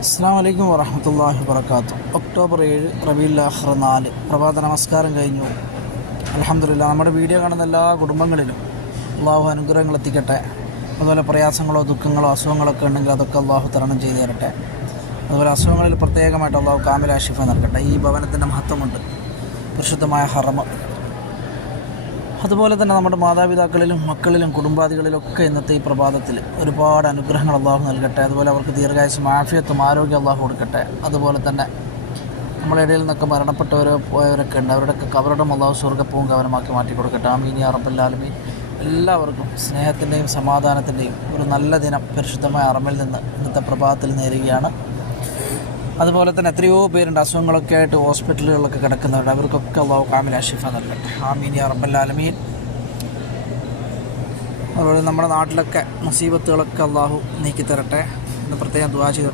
അസ്സലാമു അലൈക്കും വറഹ്മത്തുള്ളാഹി വബറകാതുഹു. ഒക്ടോബർ 7 റബീഉൽ ആഖിർ 4 പ്രഭാത നമസ്കാരം കഴിഞ്ഞു. അൽഹംദുലില്ലാഹ്. നമ്മുടെ വീഡിയോ കാണുന്ന എല്ലാ കുടുംബങ്ങളിലും അള്ളാഹു അനുഗ്രഹങ്ങൾ എത്തിക്കട്ടെ. അതുപോലെ പ്രയാസങ്ങളോ ദുഃഖങ്ങളോ അസുഖങ്ങളൊക്കെ ഉണ്ടെങ്കിൽ അതൊക്കെ അള്ളാഹു തരണം ചെയ്തു തരട്ടെ. അതുപോലെ അസുഖങ്ങളിൽ പ്രത്യേകമായിട്ട് അള്ളാഹു കാമില ശിഫ നൽകട്ടെ. ഈ ഭവനത്തിൻ്റെ മഹത്വമുണ്ട്, പരിശുദ്ധമായ ഹറം. അതുപോലെ തന്നെ നമ്മുടെ മാതാപിതാക്കളിലും മക്കളിലും കുടുംബാദികളിലൊക്കെ ഇന്നത്തെ ഈ പ്രഭാതത്തിൽ ഒരുപാട് അനുഗ്രഹങ്ങൾ അള്ളാഹു നൽകട്ടെ. അതുപോലെ അവർക്ക് ദീർഘായുസ്സും ആഫിയത്തും ആരോഗ്യം അള്ളാഹു കൊടുക്കട്ടെ. അതുപോലെ തന്നെ നമ്മുടെ ഇടയിൽ നിന്നൊക്കെ മരണപ്പെട്ടവരോ പോയവരൊക്കെ ഉണ്ട്, അവരുടെയൊക്കെ കബറിടം അള്ളാഹു സ്വർഗ്ഗപ്പവും കവനമാക്കി മാറ്റി കൊടുക്കട്ടെ. ആമീൻ യാ റബ്ബൽ ആലമീൻ. എല്ലാവർക്കും സ്നേഹത്തിൻ്റെയും സമാധാനത്തിൻ്റെയും ഒരു നല്ല ദിനം പരിശുദ്ധമായ അറമിൽ നിന്ന് ഇന്നത്തെ പ്രഭാതത്തിൽ നേരുകയാണ്. അതുപോലെ തന്നെ എത്രയോ പേരുണ്ട് അസുഖങ്ങളൊക്കെ ആയിട്ട് ഹോസ്പിറ്റലുകളിലൊക്കെ കിടക്കുന്നവരുണ്ട്, അവർക്കൊക്കെ അള്ളാഹു കാമില ശിഫ നൽകട്ടെ. ആമീൻ യാ റബ്ബൽ ആലമീൻ. അതുപോലെ നമ്മുടെ നാട്ടിലൊക്കെ മുസീബത്തുകളൊക്കെ അള്ളാഹു നീക്കി തരട്ടെ എന്ന് പ്രത്യേകം ദുആ ചെയ്തു.